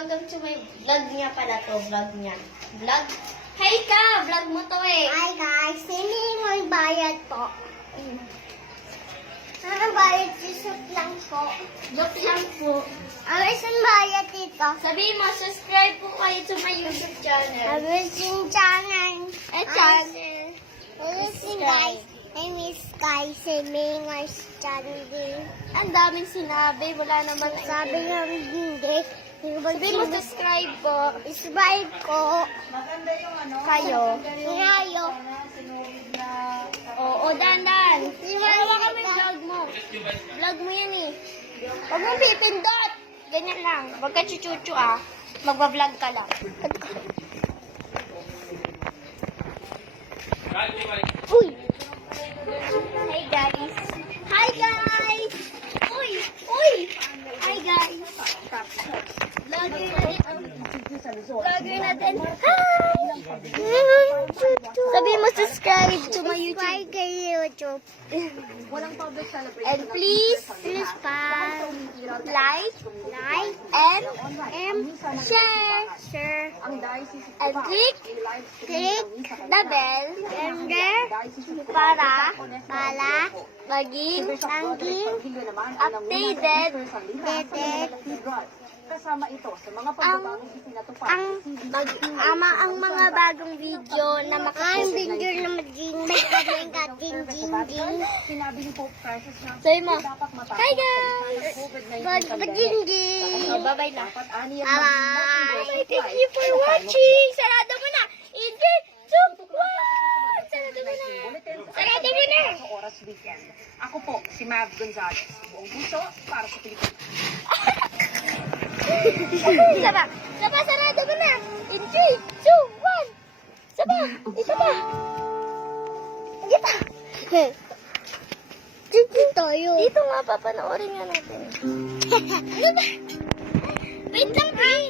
welcome to my vlog niya pala to, vlog niya. Vlog? Hey ka, vlog mo to eh. Hi guys, hindi mo bayad po. Ang bayad sisot lang po. Joke lang po. Ang isang bayad dito. Sabihin mo, subscribe po kayo to my YouTube channel. Ang isang channel. Eh, channel. Listen guys, I miss guys sa Mingers channel. Ang daming sinabi, wala naman Sabi nga hindi. Sabihin mo, subscribe po. Isbayad ko. Kayo. Ngayo. Oo, dandan. Dalawa kami vlog mo. Vlog mo yan eh. Huwag mong pipindot. Ganyan lang. Huwag ka chuchuchu ah. Magbablog ka lang. Uy! Hi guys! Hi guys! Uy! Uy! Hi guys! Vlogger natin. Hi! Sabi mo subscribe to my YouTube. Subscribe kay YouTube. And please Please pa. Like Like. and And share share. and click Click. the bell And there. para Para. maging Tangking. updated Dedet. Kasama ito sa mga ang pagbabagong ipinatupad ang mag, ama ang mga bagong video na Ang makakasin. video na maging may kamay kating ding Sinabi ni Pope Francis na dapat matapos Hi guys! COVID-19 Pag pandemic. ding Oh, bye-bye na. Bye-bye. Thank you for watching! Sarado mo na! In 3, 2, 1! Sarado mo na! Sarado mo na! Oras weekend. Ako po, si Mav Gonzalez. Buong puso para sa Pilipinas. Saba! Saba, sarado mo na! In 3, 2, 1! Saba! Isa pa! Isa pa! Dito tayo. Dito nga, papanoorin nga natin. ano ba? Wait lang, Pin!